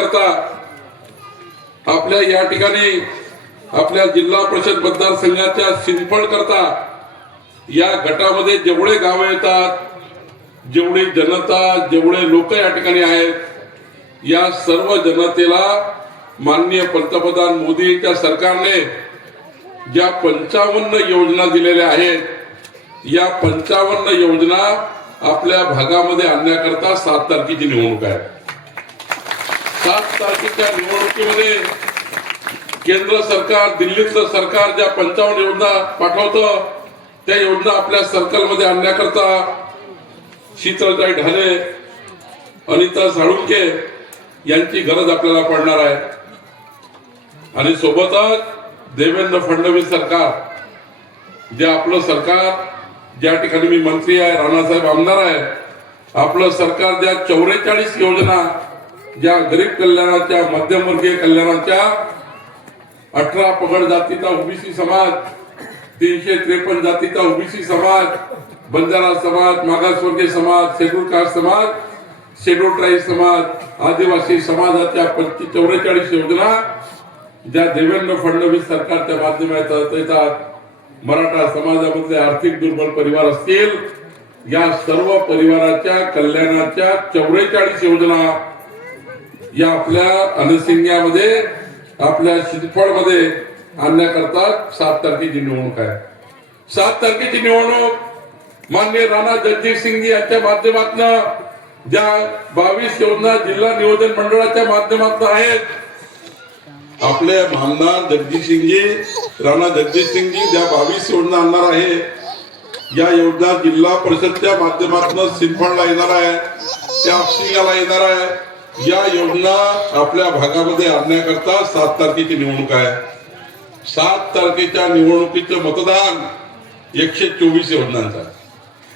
करता आपल्या या ठिकाणी आपल्या जिल्हा परिषद मतदारसंघाच्या सिंफळ करता या गटामध्ये जेवढे गावं येतात जेवढी जनता जेवढे लोक या ठिकाणी आहेत या सर्व जनतेला माननीय पंतप्रधान मोदींच्या सरकारने ज्या पंचावन्न योजना दिलेल्या आहेत या पंचावन्न योजना आपल्या भागामध्ये आणण्याकरता सात तारखेची निवडणूक आहे. सात तारखेच्या निवडणुकीमध्ये केंद्र सरकार दिल्लीतलं सरकार ज्या पंचावन्न योजना पाठवतं त्या योजना आपल्या सर्कलमध्ये आणण्याकरता शीतलताई ढाले अनिता साळुंके यांची गरज आपल्याला पडणार आहे. आणि सोबतच देवेंद्र फडणवीस सरकार जे आपलं सरकार ज्या ठिकाणी मी मंत्री आहे राणासाहेब आमदार आहे आपलं सरकार ज्या चौवेचाळीस योजना ज्या गरीब कल्याणाच्या मध्यमवर्गीय कल्याणाच्या अठरा पगड जातीचा ओबीसी समाज तीनशे त्रेपन्न जातीचा ओबीसी समाज बंजारा समाज मागासवर्गीय समाज शेड्यूल कास्ट समाज शेड्यूल ट्राईब समाज आदिवासी समाजाच्या पंचवीस चौवेचाळीस योजना ज्या देवेंद्र फडणवीस सरकारच्या माध्यमात येतात. मराठा समाजामधले आर्थिक दुर्बल परिवार असतील या सर्व परिवाराच्या कल्याणाच्या चौवेचाळीस योजना या आपल्या अनसिंग्यामध्ये आपल्या शिरफळमध्ये आणण्याकरता सात तारखेची निवडणूक आहे. सात तारखेची निवडणूक मान्य राणा जगजीत सिंग यांच्या माध्यमातून ज्या बावीस योजना जिल्हा नियोजन मंडळाच्या माध्यमातून आहेत आपले आमदार जगदीश सिंगजी राणा जगदीश सिंगजी ज्या बावीस योजना आणणार आहे या योजना जिल्हा परिषदच्या माध्यमातून सिंफळला येणार आहे त्या सिंगाला येणार आहे. या योजना आपल्या भागामध्ये आणण्याकरता सात तारखेची निवडणूक आहे. सात तारखेच्या निवडणुकीचं मतदान एकशे चोवीस योजनांचा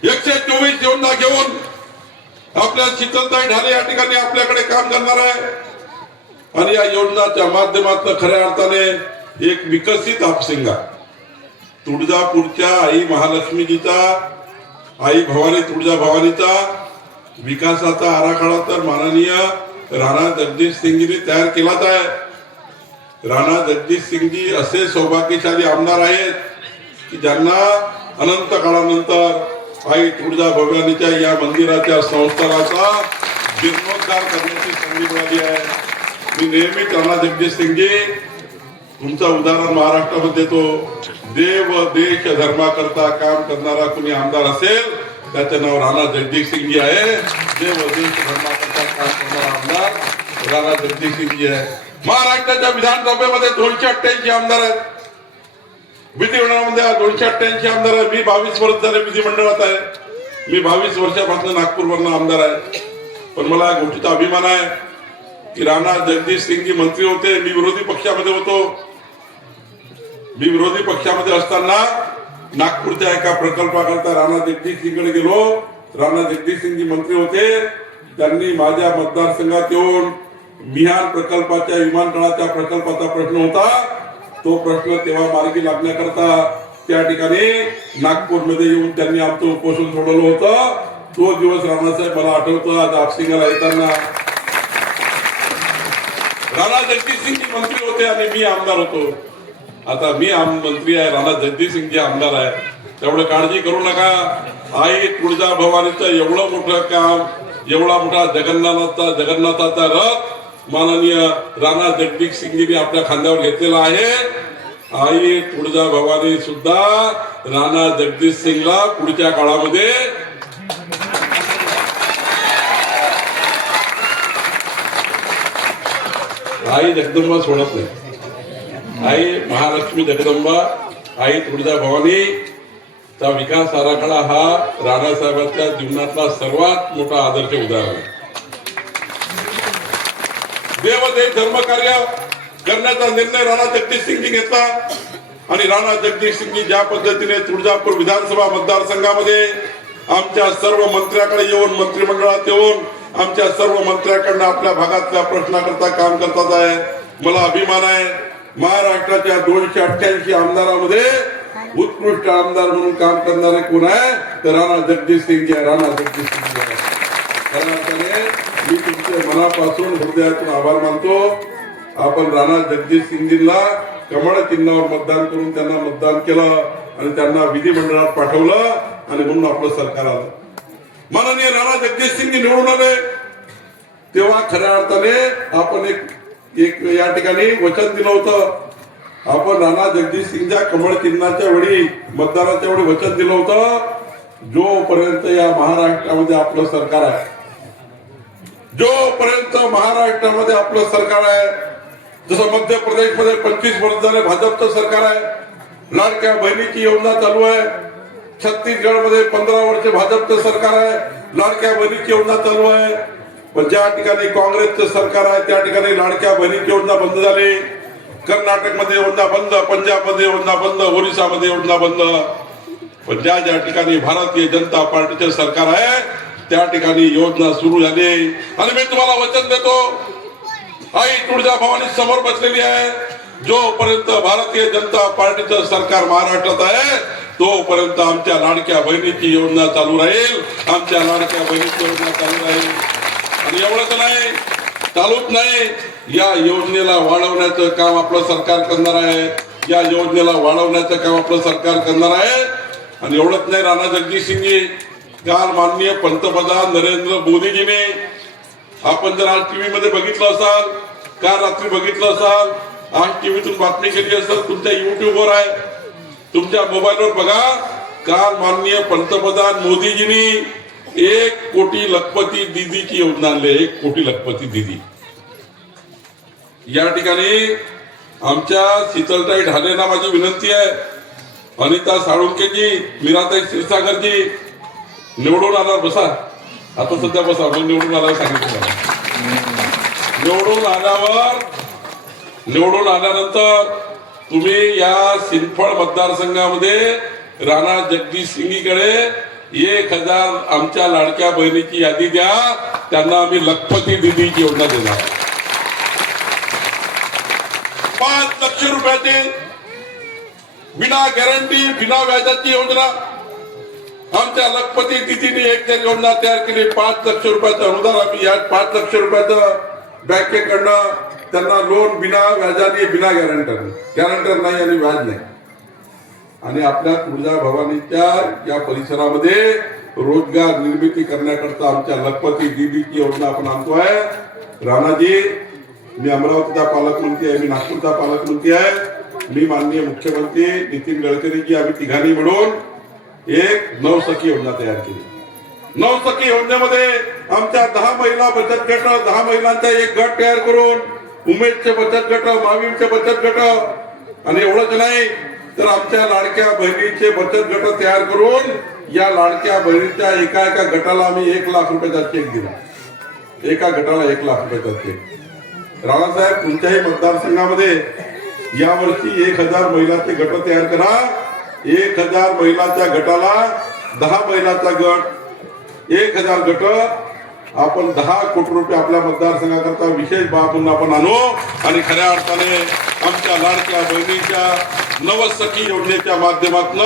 एकशे चोवीस योजना घेऊन आपल्या शीतलताई ढाले या ठिकाणी आपल्याकडे काम करणार आहे. आणि या योजनाच्या माध्यमातून खऱ्या अर्थाने एक विकसित हापसिंगा तुळजापूरच्या आई महालक्ष्मीजीचा आई भवानी तुळजा भवानीचा विकासाचा आराखडा तर माननीय राणा जगदीश सिंगजीने तयार केलाच आहे. राणा जगदीश सिंगजी असे सौभाग्यशाली आमदार आहेत की ज्यांना अनंत काळानंतर आई तुळजा भवानीच्या या मंदिराच्या संस्थानाचा जीर्णोद्धार करण्याची संधी मिळाली आहे. मी नेहमीच राणा जगदीश सिंगजी तुमचं उदाहरण महाराष्ट्रामध्ये देतो. देव देश धर्माकरता काम करणारा कुणी आमदार असेल त्याचं नाव राणा जगदीश सिंगजी आहे. देव देश धर्माकरता काम करणारा आमदार राणा जगदीश आहे. महाराष्ट्राच्या विधानसभेमध्ये दोनशे अठ्ठ्याऐंशी आमदार आहेत. विधिमंडळामध्ये दोनशे अठ्ठ्याऐंशी आमदार आहे मी बावीस वर्ष झाले विधिमंडळात आहे. मी बावीस वर्षापासून नागपूरवरनं आमदार आहे. पण मला या गोष्टीचा अभिमान आहे की राणा जगदीश सिंगजी मंत्री होते मी विरोधी पक्षामध्ये होतो. मी विरोधी पक्षामध्ये असताना नागपूरच्या एका प्रकल्पाकरता राणा जगदीश सिंगकडे गेलो. राणा जगदीश सिंगजी मंत्री होते. त्यांनी माझ्या मतदारसंघात येऊन बिहार प्रकल्पाच्या विमानतळाच्या प्रकल्पाचा प्रश्न होता. तो प्रश्न तेव्हा मार्गी लागण्याकरता त्या ठिकाणी नागपूरमध्ये येऊन त्यांनी आमचं उपोषण सोडवलं होतं. तो दिवस राणासाहेब मला आठवतो. आज आपसिंगाला येताना राणा जगदीश सिंगजी मंत्री होते आणि मी आमदार होतो. आता मी आम मंत्री आहे राणा जगदीश सिंगजी आमदार आहे. त्यामुळे काळजी करू नका. आई तुळजा भवानीचं एवढं मोठं काम एवढा मोठा जगन्नाथाचा जगन्नाथाचा रथ माननीय राणा जगदीप सिंगजीने आपल्या खांद्यावर घेतलेला आहे. आई तुळजा भवानी सुद्धा राणा जगदीश सिंगला पुढच्या काळामध्ये आई जगदंबा सोडत नाही. आई महालक्ष्मी जगदंबा आई तुळजा भवानी चा विकास आराखडा हा राणासाहेबांच्या जीवनातला सर्वात मोठा आदर्श उदाहरण आहे. देवदेव धर्मकार्य करण्याचा निर्णय राणा जगदीश सिंगजी घेतला. आणि राणा जगदीश सिंगनी ज्या पद्धतीने तुळजापूर विधानसभा मतदारसंघामध्ये आमच्या सर्व मंत्र्याकडे येऊन मंत्रिमंडळात येऊन आमच्या सर्व मंत्र्याकडनं आपल्या भागातल्या प्रश्नाकरता काम करतात आहे. मला अभिमान आहे. महाराष्ट्राच्या दोनशे अठ्ठ्याऐंशी आमदारामध्ये उत्कृष्ट आमदार म्हणून काम करणारे कोण आहे? तर राणा जगदीश सिंग आहे. राणा जगदीश सिंग मनापासून हृदयातून आभार मानतो. आपण राणा जगदीश सिंगजींना कमळ चिन्हावर मतदान करून त्यांना मतदान केलं आणि त्यांना विधिमंडळात पाठवलं आणि म्हणून आपलं सरकार आलं. माननीय राणा जगदीश सिंग निवडून आले. तेव्हा खऱ्या अर्थाने आपण एक एक या ठिकाणी वचन दिलं होतं. आपण राणा जगदीश सिंगच्या कमळ चिन्हाच्या वेळी मतदानाच्या वेळी वचन दिलं होतं. जोपर्यंत या महाराष्ट्रामध्ये आपलं सरकार आहे जोपर्यंत महाराष्ट्रामध्ये आपलं सरकार आहे जसं मध्य प्रदेशमध्ये पंचवीस वर्ष झाले भाजपचं सरकार आहे लाडक्या बहिणीची योजना चालू आहे छत्तीसगडमध्ये पंधरा वर्ष भाजपचं सरकार आहे लाडक्या बहिणीची योजना चालू आहे पण ज्या ठिकाणी काँग्रेसचं सरकार आहे त्या ठिकाणी लाडक्या बहिणीची योजना बंद झाली. कर्नाटकमध्ये योजना बंद पंजाबमध्ये योजना बंद ओरिसामध्ये योजना बंद. पण ज्या ज्या ठिकाणी भारतीय जनता पार्टीचे सरकार आहे त्या ठिकाणी योजना सुरू झाली. आणि मी तुम्हाला वचन देतो आई तुळजा भवानी समोर बसलेली आहे. जोपर्यंत भारतीय जनता पार्टीचं सरकार महाराष्ट्रात आहे तोपर्यंत आमच्या लाडक्या बहिणीची योजना चालू राहील. आमच्या लाडक्या बहिणीची योजना चालू राहील. आणि एवढंच नाही चालूच नाही. या योजनेला वाढवण्याचं काम आपलं सरकार करणार आहे. या योजनेला वाढवण्याचं काम आपलं सरकार करणार आहे. आणि एवढंच नाही राणा जगदीशसिंगजी काल माननीय पंतप्रधान नरेंद्र मोदीजीने आपण जर आज टीव्ही मध्ये बघितलं असाल काल रात्री बघितलं असाल आज टीव्हीतून बातमी केली असेल तुमच्या युट्यूबवर आहे तुमच्या मोबाईलवर बघा. काल माननीय पंतप्रधान मोदीजींनी एक कोटी लखपती दिदीची योजना आणली एक कोटी लखपती दिदी. या ठिकाणी आमच्या शीतलताई ढालेंना माझी विनंती आहे. अनिता साळुंकेजी मीराताई क्षीरसागरजी निवडून आला बसा. आता सध्या बसा. मग निवडून आला सांगितलं निवडून आल्यावर निवडून आल्यानंतर तुम्ही या सिंफळ मतदारसंघामध्ये राणा जगदीश सिंगीकडे एक हजार आमच्या लाडक्या बहिणीची यादी द्या. त्यांना आम्ही लखपती दिदीची योजना देणार. पाच लक्ष रुपयाची बिना गॅरंटी बिना व्याजाची योजना आमच्या लखपती तिथीने एक योजना तयार केली. पाच लक्ष रुपयाचं अनुदान आम्ही या पाच लक्ष रुपयाचं बँकेकडनं त्यांना लोन बिना व्याजाने बिना गॅरंटर गॅरंटर नाही आणि व्याज नाही. आणि आपल्या तुळजा भवानीच्या या परिसरामध्ये रोजगार निर्मिती करण्याकरता आमच्या लखपती दिदीची योजना आपण आणतोय. राणाजी मी अमरावतीचा पालकमंत्री आहे मी नागपूरचा पालकमंत्री आहे. मी माननीय मुख्यमंत्री नितीन गडकरीजी आम्ही तिघांनी मिळून एक नवसखी योजना तयार केली. नवसखी योजनेमध्ये आमच्या दहा महिला बचत गट दहा महिलांचा एक गट तयार करून उमेदचे बचत गट मावीमचे बचत गट आणि एवढंच नाही तर आमच्या लाडक्या बहिणीचे बचत गट तयार करून या लाडक्या बहिणीच्या एका एका गटाला आम्ही एक लाख रुपयाचा चेक दिला. एका गटाला एक लाख रुपयाचा चेक. राणासाहेब कोणत्याही मतदारसंघामध्ये यावर्षी एक हजार महिलाचे गट तयार करा. एक हजार महिलाच्या गटाला दहा महिलाचा गट एक हजार गट आपण दहा कोटी रुपये आपल्या मतदारसंघाकरता विशेष बाब आपण आणू. आणि खऱ्या अर्थाने आमच्या लाडक्या बहिणीच्या नवसखी योजनेच्या माध्यमातून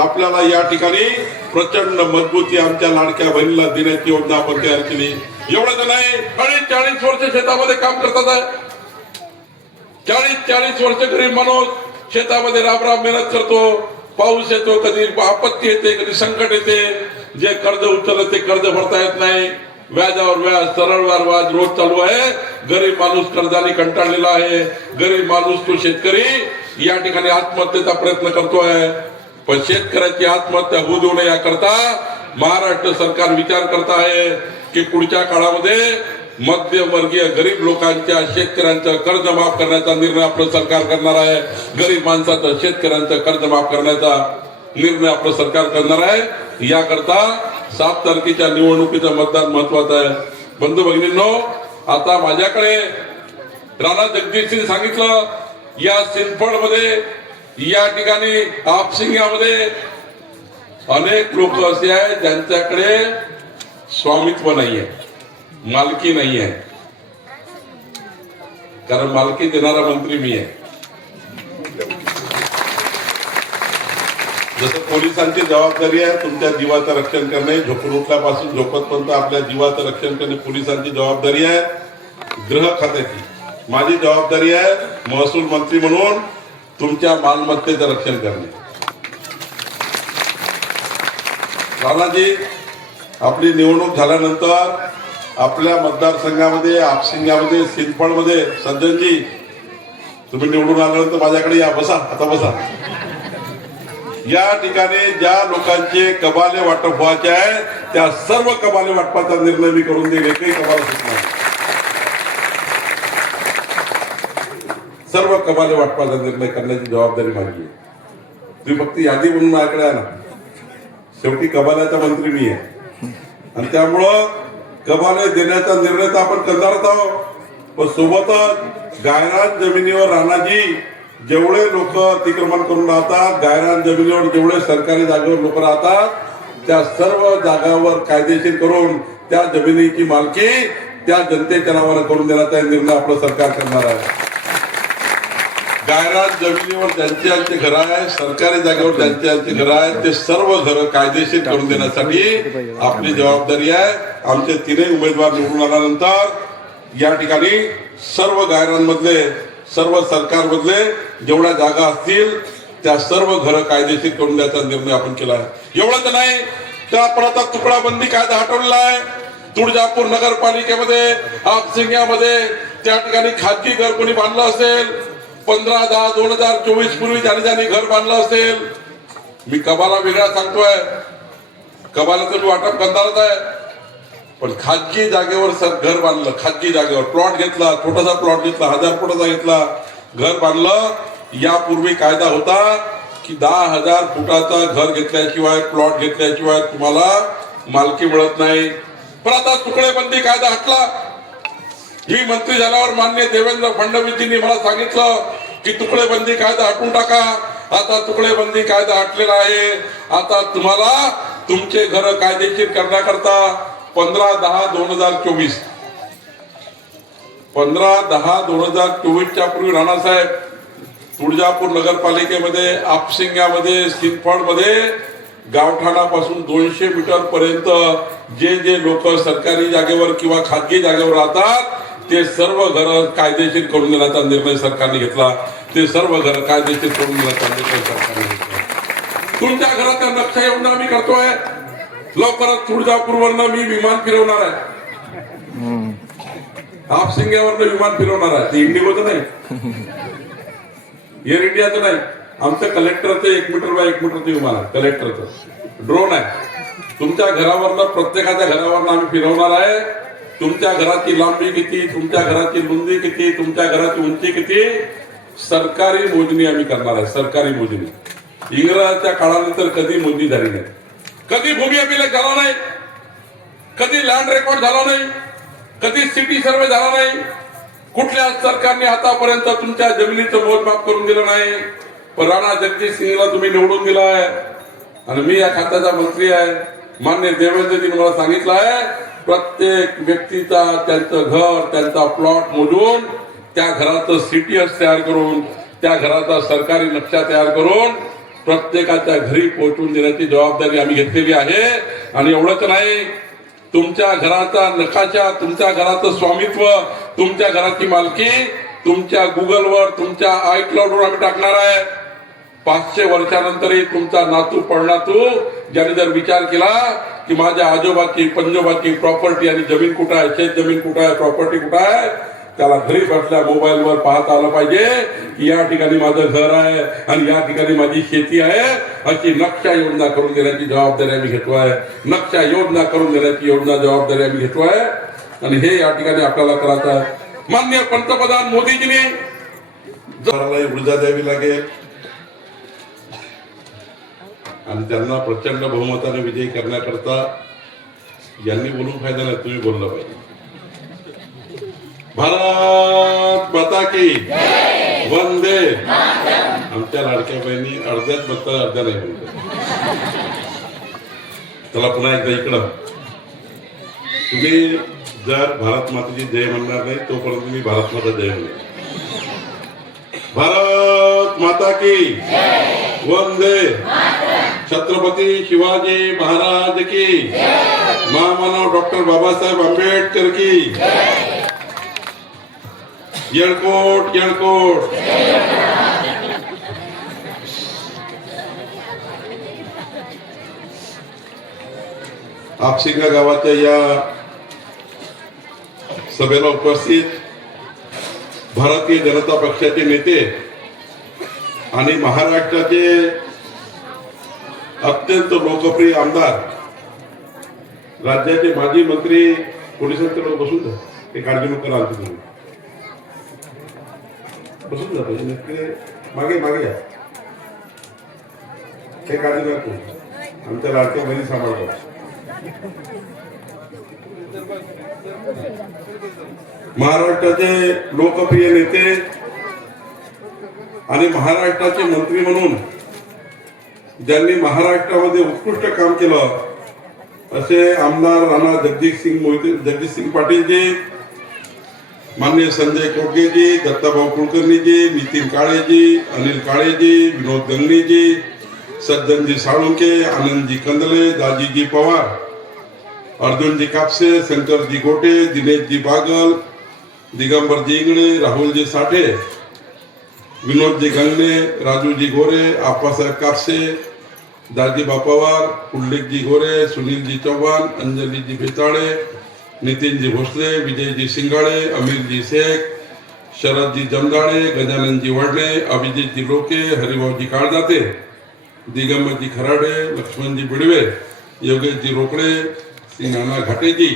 आपल्याला या ठिकाणी प्रचंड मजबूती आमच्या लाडक्या बहिणीला देण्याची योजना आपण तयार केली. एवढंच नाही अडीच चाळीस वर्ष शेतामध्ये काम करतात आहे. चाळीस चाळीस वर्ष गरीब माणूस शेतामध्ये राब राब मेहनत करतो. पाऊस येतो कधी आपत्ती येते कधी संकट येते. जे कर्ज उचललं ते कर्ज भरता येत नाही. व्याजावर व्याज सरळ व्याज रोज चालू आहे. गरीब माणूस कर्जाने कंटाळलेला आहे. गरीब माणूस तो शेतकरी या ठिकाणी आत्महत्येचा प्रयत्न करतोय. पण शेतकऱ्याची आत्महत्या होऊ देऊ नये याकरता महाराष्ट्र सरकार विचार करत आहे की पुढच्या काळामध्ये मध्यमवर्गीय गरीब लोकांच्या शेतकऱ्यांचं कर्ज माफ करण्याचा निर्णय आपलं सरकार करणार आहे. गरीब माणसाचं शेतकऱ्यांचं कर्ज माफ करण्याचा निर्णय आपलं सरकार करणार आहे. याकरता सात तारखेच्या निवडणुकीचं मतदान महत्वाचं आहे. बंधू भगिनींनो आता माझ्याकडे राणा जगदीशने सांगितलं या सिंफळमध्ये या ठिकाणी आपसिंगामध्ये अनेक लोक असे आहेत ज्यांच्याकडे स्वामित्व नाहीये. मालकी नाही आहे कारण मालकी देणारा मंत्री मी आहे जसं पोलिसांची जबाबदारी आहे तुमच्या जीवाचं रक्षण करणे झोपून उठल्यापासून झोपतपर्यंत आपल्या जीवाचं रक्षण करणे पोलिसांची जबाबदारी आहे गृह खात्याची. माझी जबाबदारी आहे महसूल मंत्री म्हणून तुमच्या मालमत्तेचं रक्षण करणे. राणाजी आपली निवडणूक झाल्यानंतर आपल्या मतदारसंघामध्ये आपसिंगामध्ये सिंदफळमध्ये सज्जनजी तुम्ही निवडून आलं तर माझ्याकडे या बसा आता बसा. या ठिकाणी ज्या लोकांचे कबाले वाटप व्हायचे आहे त्या सर्व कबाले वाटपाचा निर्णय मी करून देईल एकही कबाला सुटणार नाही. सर्व कबाले वाटपाचा निर्णय करण्याची जबाबदारी माझी आहे. तुम्ही फक्त यादी म्हणून माझ्याकडे आहे ना शेवटी कबाल्याचा मंत्री मी आहे. आणि त्यामुळं कबाले देण्याचा निर्णय तर आपण करणारच आहोत. पण सोबतच गायरान जमिनीवर राहणारी जेवढे लोक अतिक्रमण करून राहतात गायरान जमिनीवर जेवढे सरकारी जागेवर लोक राहतात त्या सर्व जागावर कायदेशीर करून त्या जमिनीची मालकी त्या जनतेच्या नावानं करून देण्याचा निर्णय आपलं सरकार करणार आहे. कायरात जमिनीवर त्यांचे ज्यांचे घर आहे सरकारी जागेवर त्यांचे ज्यांचे घर आहे ते सर्व घर कायदेशीर करून देण्यासाठी आपली जबाबदारी आहे. आमचे तीनही उमेदवार निवडून आल्यानंतर या ठिकाणी सर्व गायरांमधले सर्व सरकारमधले जेवढ्या जागा असतील त्या सर्व घर कायदेशीर करून द्यायचा निर्णय आपण केला आहे. एवढंच नाही तर आपण आता तुकडाबंदी कायदा हटवलेला आहे. तुळजापूर नगरपालिकेमध्ये आपसिंग्यामध्ये त्या ठिकाणी खाजगी घर कोणी बांधलं असेल पंधरा दहा दोन हजार चोवीस पूर्वी ज्याने ज्याने घर बांधलं असेल मी कबाला वेगळा सांगतोय. कबालाचं मी वाटप करणारच आहे. पण खाजगी जागेवर सर घर बांधलं खाजगी जागेवर प्लॉट घेतला छोटासा प्लॉट घेतला हजार फुटाचा घेतला घर बांधलं. यापूर्वी कायदा होता की दहा हजार फुटाचा घर घेतल्याशिवाय प्लॉट घेतल्याशिवाय तुम्हाला मालकी मिळत नाही. पण आता तुकडेबंदी कायदा हटला. मी मंत्री झाल्यावर मान्य देवेंद्र फडणवीसजींनी मला सांगितलं की तुकडेबंदी कायदा हटवून टाका. आता तुकडेबंदी कायदा हटलेला आहे. आता तुम्हाला तुमचे घर कायदेशीर करण्याकरता पंधरा दहा दोन हजार चोवीस. पंधरा दहा दोन हजार चोवीसच्या पूर्वी राणासाहेब तुळजापूर नगरपालिकेमध्ये आपसिंगामध्ये सिंदफळमध्ये गावठाणापासून दोनशे मीटर पर्यंत जे जे लोक सरकारी जागेवर किंवा खाजगी जागेवर राहतात ते सर्व घर कायदेशीर करून देण्याचा निर्णय सरकारने घेतला. ते सर्व घर कायदेशीर करून देण्याचा निर्णय सरकारने घेतला. तुमच्या घराचा नक्षा योजना आम्ही करतोय. लवकरच तुळजापूरवरनं मी विमान फिरवणार आहे. आपसिंग्यावरनं विमान फिरवणार आहे. ते इंडिगोचं नाही. एअर इंडियाचं नाही. आमचं कलेक्टरचं एक मीटर बाय एक मीटरचं विमान आहे कलेक्टरचं. ड्रोन आहे. तुमच्या घरावरनं प्रत्येकाच्या घरावरनं आम्ही फिरवणार आहे. तुमच्या घराची लांबी किती तुमच्या घराची रुंदी किती तुमच्या घराची उंची किती? सरकारी मोजणी आम्ही करणार आहे सरकारी मोजणी. इंग्रजाच्या काळानंतर कधी मोजणी झाली नाही. कधी भूमी अभिलेख झाला नाही. कधी लँड रेकॉर्ड झाला नाही. कधी सिटी सर्वे झाला नाही. कुठल्या सरकारने आतापर्यंत तुमच्या जमिनीचं मोजमाप करून दिलं नाही? पण राणा जगदीश सिंगला तुम्ही निवडून दिला आहे आणि मी या खात्याचा मंत्री आहे. मान्य देवेंद्रजी मला सांगितलं आहे. प्रत्येक व्यक्तीचा त्यांचं घर त्यांचा प्लॉट मोजून त्या घराचं सिटीएस तयार करून त्या घराचा सरकारी नक्षा तयार करून प्रत्येकाच्या घरी पोहोचून देण्याची जबाबदारी आम्ही घेतलेली आहे. आणि एवढंच नाही तुमच्या घराचा नकाशा तुमच्या घराचं स्वामित्व तुमच्या घराची मालकी तुमच्या गुगलवर तुमच्या आय क्लाउडवर आम्ही टाकणार आहे. पाचशे वर्षानंतरही तुमचा नातू पडनातू ज्याने जर विचार केला की माझ्या आजोबाची पंजोबाची प्रॉपर्टी आणि जमीन कुठं आहे शेत जमीन कुठं आहे प्रॉपर्टी कुठं आहे त्याला घरी बसल्या मोबाईलवर पाहता आलं पाहिजे की या ठिकाणी माझं घर आहे आणि या ठिकाणी माझी शेती आहे अशी नक्षा योजना करून देण्याची जबाबदारी आम्ही घेतो आहे नक्षा योजना करून देण्याची योजना जबाबदारी आम्ही घेतो आहे आणि हे या ठिकाणी आपल्याला करायचं आहे मान्य पंतप्रधान मोदीजीने घराला ऊर्जा द्यावी लागेल आणि त्यांना प्रचंड बहुमताने विजयी करण्याकरता यांनी बोलून फायदा नाही तुम्ही बोललं पाहिजे. भारत माता की वंदे! आमच्या लाडक्या बहिणी अर्ध्यात बघता अर्ध्या नाही म्हणतात चला पुन्हा एकदा इकडं. तुम्ही जर भारत मातेची जय म्हणणार नाही तोपर्यंत मी भारत माता जय म्हणणार भारत माता की वंदे! छत्रपती शिवाजी महाराज की महामानव डॉक्टर बाबासाहेब आंबेडकर की येळकोट येळकोट। आपसिंगा गावाच्या या सभेला उपस्थित भारतीय जनता पक्षाचे नेते आणि महाराष्ट्राचे अत्यंत लोकप्रिय आमदार. राज्याचे माजी मंत्री पोलिसांकडे बसून जा. ते काळजी नको तुम्ही. बसून जा मागे मागे या. ते काळजी नको आमच्या लाडक्या बहिणी सांभाळतो महाराष्ट्राचे लोकप्रिय नेते आणि महाराष्ट्राचे मंत्री म्हणून ज्यांनी महाराष्ट्रामध्ये उत्कृष्ट काम केलं. असे आमदार राणा जगदीश सिंग मोहिते जगदीश सिंग पाटीलजी मान्य संजय कोटगेजी दत्ताभाऊ कुलकर्णीजी नितीन काळेजी अनिल काळेजी विनोद गंगणीजी सज्जनजी साळुंके आनंदजी कंदले दाजीजी पवार अर्जुनजी कापसे शंकरजी गोटे दिनेशजी बागल दिगंबरजी इंगळे राहुलजी साठे विनोदजी गंगणे राजूजी गोरे आप्पासाहेब कापसे दाजी बापावार पुंडलिकजी गोरे सुनीलजी चव्हाण अंजलीजी बेताळे नितीनजी भोसले विजयजी सिंगाळे अमीरजी शेख शरदजी जमदाळे गजाननजी वडणे अभिजितजी लोके हरिभाऊजी काळजाते दिगंबरजी खराडे लक्ष्मणजी बिडवे योगेशजी रोकडे श्री नाना घाटेजी.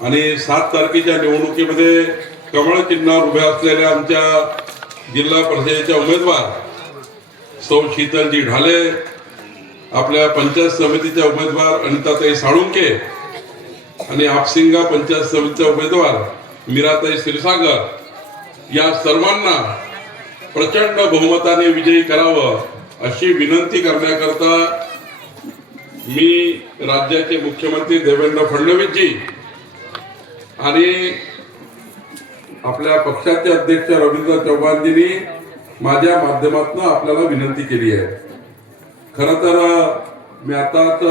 आणि सात तारखेच्या निवडणुकीमध्ये कमळ चिन्हावर उभ्या असलेल्या आमच्या जिल्हा परिषदेच्या उमेदवार सौ शीतलजी ढाले आपल्या पंचायत समितीच्या उमेदवार अनिताताई साळुंके आणि आपसिंगा पंचायत समितीचा उमेदवार मीराताई क्षीरसागर. या सर्वांना प्रचंड बहुमताने विजयी करावं अशी विनंती करण्याकरता मी राज्याचे मुख्यमंत्री देवेंद्र फडणवीसजी आणि आपल्या पक्षाचे अध्यक्ष रवींद्र चव्हाणजींनी माझ्या माध्यमातून आपल्याला विनंती केली आहे. खर तर मी आताच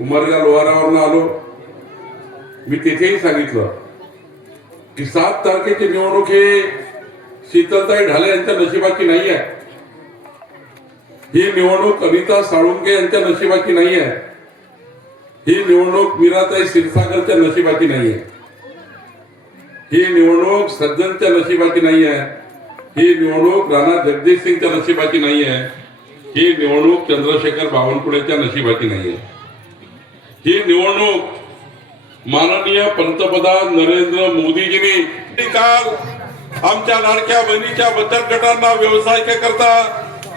उमरगा लोहारावरनं आलो. मी तिथेही सांगितलं की सात तारखेची निवडणूक हे शीतलताई ढाले यांच्या नशिबाची नाही आहे. ही निवडणूक अनिता साळुंके यांच्या नशिबाची नाही आहे. ही निवडणूक मीराताई क्षीरसागरच्या नशिबाची नाही आहे. ही निवडणूक सज्जनच्या नशिबाची नाही आहे. ही निवडणूक राणा जगदीश सिंगच्या नशिबाची नाही आहे ही निवडणूक चंद्रशेखर बावनकुळेच्या नशिबाची नाही आहे ही निवडणूक माननीय पंतप्रधान नरेंद्र मोदीजींनी काल आमच्या लाडक्या बहिणीच्या बचत गटांना व्यवसाय करता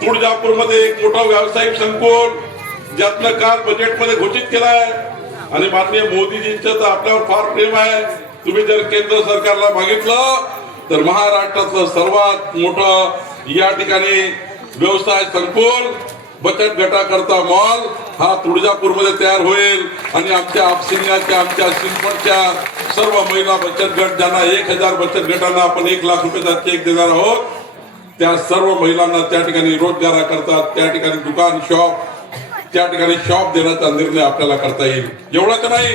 तुळजापूरमध्ये एक मोठा व्यावसायिक संकुल ज्यातनं काल बजेटमध्ये घोषित केलाय. आणि माननीय मोदीजींचं तर आपल्यावर फार प्रेम आहे. तुम्ही जर केंद्र सरकारला मागितलं तर महाराष्ट्रातलं सर्वात मोठं या ठिकाणी व्यवसाय संकुल बचत गटाकरता मॉल हा तुळजापूरमध्ये तयार होईल. आणि आमच्या आपसिंगाच्या आमच्या सिंपटच्या सर्व महिला बचत गट ज्यांना एक हजार बचत गटांना आपण एक लाख रुपयाचा चेक देणार आहोत त्या सर्व महिलांना त्या ठिकाणी रोजगार करतात त्या ठिकाणी दुकान शॉप त्या ठिकाणी शॉप देण्याचा निर्णय आपल्याला करता येईल. एवढंच नाही.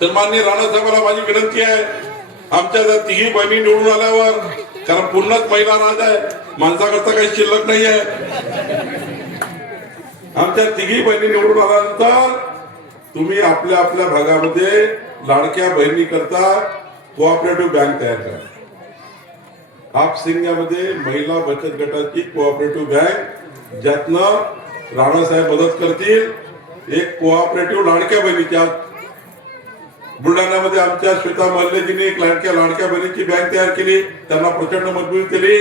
तर माननीय राणासाहेबांना माझी विनंती आहे आमच्या जर तिघी बहिणी निवडून आल्यावर कारण पूर्णच महिला राज आहे माणसाकडचा काही शिल्लक नाही आहे आमच्या तिघी बहिणी निवडून आल्यानंतर तुम्ही आपल्या आपल्या भागामध्ये लाडक्या बहिणी करता कोऑपरेटिव्ह बँक तयार करा. आपसिंगामध्ये महिला बचत गटाची कोऑपरेटिव्ह बँक ज्यातनं राणासाहेब मदत करतील एक कोऑपरेटिव्ह लाडक्या बहिणीच्या बुलढाण्यामध्ये आमच्या श्वेता मल्लेजीने एक लाडक्या लाडक्या बहिणीची बँक तयार केली. त्यांना प्रचंड मजबूत केली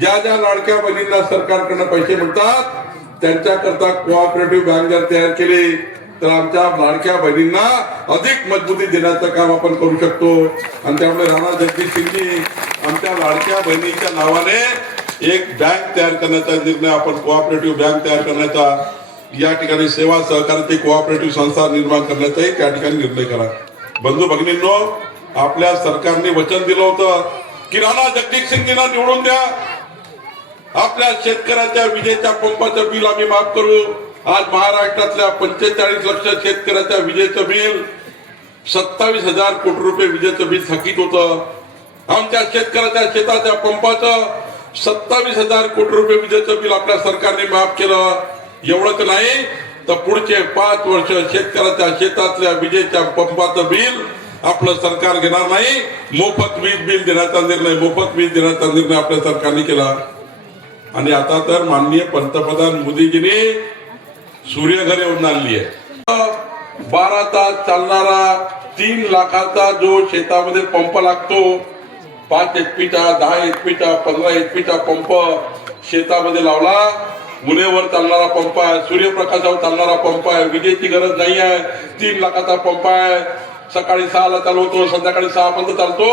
ज्या ज्या लाडक्या बहिणींना सरकारकडनं पैसे मिळतात त्यांच्याकरता कोऑपरेटिव्ह बँक जर तयार केली तर आमच्या लाडक्या बहिणींना अधिक मजबूती देण्याचं काम आपण करू शकतो. आणि त्यामुळे राणा जगदीश सिंगजी आमच्या लाडक्या बहिणीच्या नावाने एक बँक तयार करण्याचा निर्णय आपण कोऑपरेटिव्ह बँक तयार करण्याचा या ठिकाणी सेवा सहकार्याची कोऑपरेटिव्ह संस्था निर्माण करण्याचाही त्या ठिकाणी निर्णय करा. बंधू भगिनींनो आपल्या सरकारने वचन दिलं होतं की राणा जगदीश सिंगजींना निवडून द्या. आपल्या शेतकऱ्याच्या विजेच्या पंपाचं बिल आम्ही माफ करू. आज महाराष्ट्रातल्या पंचेचाळीस लक्ष शेतकऱ्याच्या विजेचं बिल सत्तावीस हजार कोटी रुपये विजेचं बिल थकीत होतं. आमच्या शेतकऱ्याच्या शेताच्या पंपाचं सत्तावीस हजार कोटी रुपये विजेचं बिल आपल्या सरकारने माफ केलं. एवढंच नाही तर पुढचे पाच वर्ष शेतकऱ्याच्या शेतातल्या विजेच्या पंपाचं बिल आपलं सरकार घेणार नाही. मोफत वीज बिल देण्याचा निर्णय मोफत वीज देण्याचा निर्णय आपल्या सरकारने केला. आणि आता तर माननीय पंतप्रधान मोदीजीने सूर्यघर येऊन आणली आहे. बारा तास चालणारा तीन लाखाचा जो शेतामध्ये पंप लागतो पाच एचपीचा दहा एचपीचा पंधरा एचपीचा पंप शेतामध्ये लावला. उन्हेवर चालणारा पंप आहे सूर्यप्रकाशावर चालणारा पंप आहे विजेची गरज नाही आहे तीन लाखाचा पंप आहे. सकाळी सहाला चालू होतो संध्याकाळी सहा पर्यंत चालतो.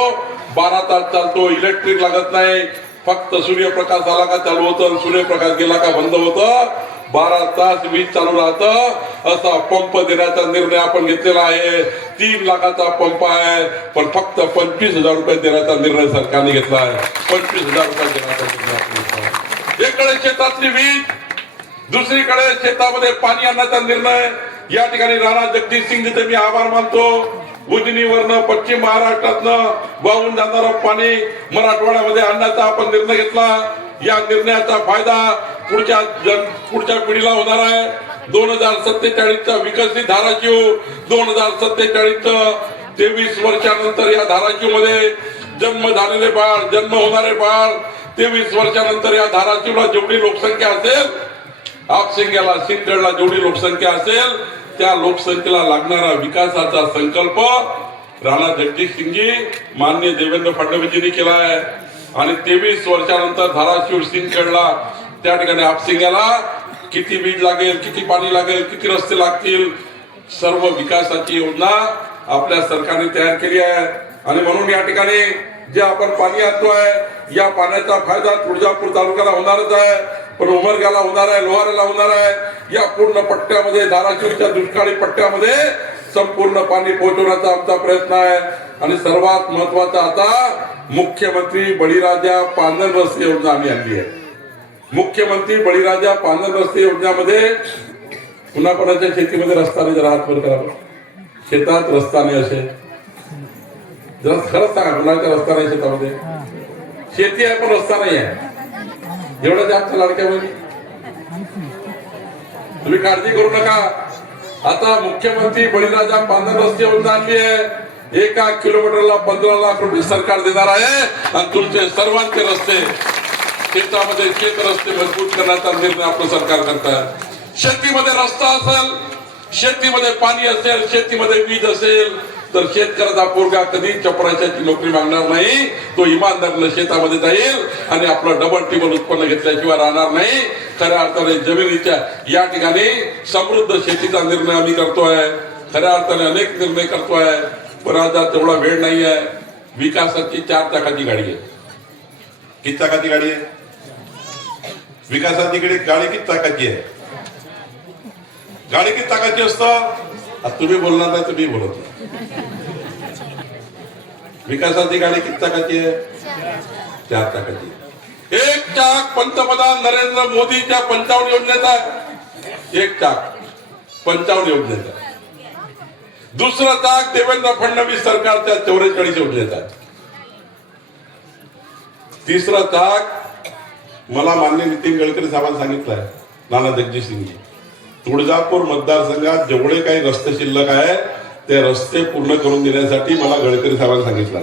बारा तास चालतो इलेक्ट्रिक लागत नाही. फक्त सूर्यप्रकाश आला का चालू होतं सूर्यप्रकाश गेला का बंद होतं. बारा तास वीज चालू राहतं. असा पंप देण्याचा निर्णय आपण घेतलेला आहे. तीन लाखाचा पंप आहे पण फक्त पंचवीस हजार रुपये देण्याचा निर्णय सरकारने घेतला आहे. पंचवीस हजार रुपये देण्याचा निर्णय एकडे शेतातली वीज दुसरीकडे शेतामध्ये पाणी आणण्याचा निर्णय या ठिकाणी राणा जगदीश सिंग जिथे मी आभार मानतो. उजनीवरनं पश्चिम महाराष्ट्रातनं वाहून जाणारं पाणी मराठवाड्यामध्ये आणण्याचा आपण निर्णय घेतला. या निर्णयाचा फायदा पुढच्या जन पुढच्या पिढीला होणार आहे. दोन हजार सत्तेचाळीसचा विकसित धाराशिव दोन हजार सत्तेचाळीसचं तेवीस वर्षानंतर या धाराशिवमध्ये जन्म झालेले बाळ जन्म होणारे बाळ तेवीस वर्षानंतर या धाराशिवला जेवढी लोकसंख्या असेल आपसिंग्याला सिंदगडला जेवढी लोकसंख्या असेल त्या लोकसंख्येला लागणारा विकासाचा संकल्प राणा जगदीश सिंगजी मान्य देवेंद्र फडणवीसजींनी केला आहे आणि तेवीस वर्षानंतर धाराशिव सिंदगडला त्या ठिकाणी आपसिंग्याला किती वीज लागेल किती पाणी लागेल किती रस्ते लागतील सर्व विकासाची योजना आपल्या सरकारने तयार केली आहे. आणि म्हणून या ठिकाणी जे आपण पाणी आणतोय या पाण्याचा फायदा तुळजापूर तालुक्याला होणारच आहे. पण उमरग्याला होणार आहे लोहाराला होणार आहे. या पूर्ण पट्ट्यामध्ये धाराशिवच्या दुष्काळी पट्ट्यामध्ये संपूर्ण पाणी पोहोचवण्याचा आमचा प्रयत्न आहे. आणि सर्वात महत्त्वाचा आता मुख्यमंत्री बळीराजा पांढर रस्ते योजना आम्ही आणली आहे. मुख्यमंत्री बळीराजा पांढर रस्ते योजनेमध्ये पुन्हा कोणाच्या शेतीमध्ये रस्ता नाही जरा हातवर करावा शेतात रस्ता नाही असे. जरा खरंच सांगा कुणाच्या रस्ता नाही शेतामध्ये. शेती आहे पण रस्ता नाही आहे. एवढं जास्त आमच्या लाडक्यामध्ये. तुम्ही काळजी करू नका. आता मुख्यमंत्री बळीराजा पांढर रस्ते योजना आणली आहे एका किलोमीटरला पंधरा लाख रुपये सरकार देणार आहे. आणि तुमचे सर्वांचे रस्ते शेतामध्ये शेत रस्ते मजबूत करण्याचा निर्णय आपलं सरकार करत. शेतीमध्ये रस्ता असेल शेतीमध्ये पाणी असेल शेतीमध्ये वीज असेल तर शेतकऱ्याचा पोरगा कधी चपराशाची नोकरी मागणार नाही? तो इमानदारीनं शेतामध्ये जाईल आणि आपलं डबल टिबल उत्पन्न घेतल्याशिवाय राहणार नाही. खऱ्या अर्थाने जमिनीच्या या ठिकाणी समृद्ध शेतीचा निर्णय आम्ही करतोय. खऱ्या अर्थाने अनेक निर्णय करतोय. पण आता तेवढा वेळ नाही आहे. विकासाची चार चाकाची गाडी आहे. किती चाकाची गाडी आहे? विकासाची गाडी किती चाकाची आहे? गाडी किती चाकाची असतं? तुम्ही बोलणार नाही तुम्ही बोलत नाही. विकासाची गाडी किती चाकाची आहे चार चाकाची एक टाक पंतप्रधान नरेंद्र मोदीच्या पंचावन्न योजनेचा. एक टाक पंचावन्न योजनेचा. दुसरा टाक देवेंद्र फडणवीस सरकारच्या चौवेचाळीस योजनेचा. तिसरा टाक मला मान्य नितीन गडकरी साहेबांनी सांगितलंय नाना जगजित सिंगजी. तुळजापूर मतदारसंघात जेवढे काही रस्ते शिल्लक आहे ते रस्ते पूर्ण करून देण्यासाठी मला गडकरी साहेबांनी सांगितलं.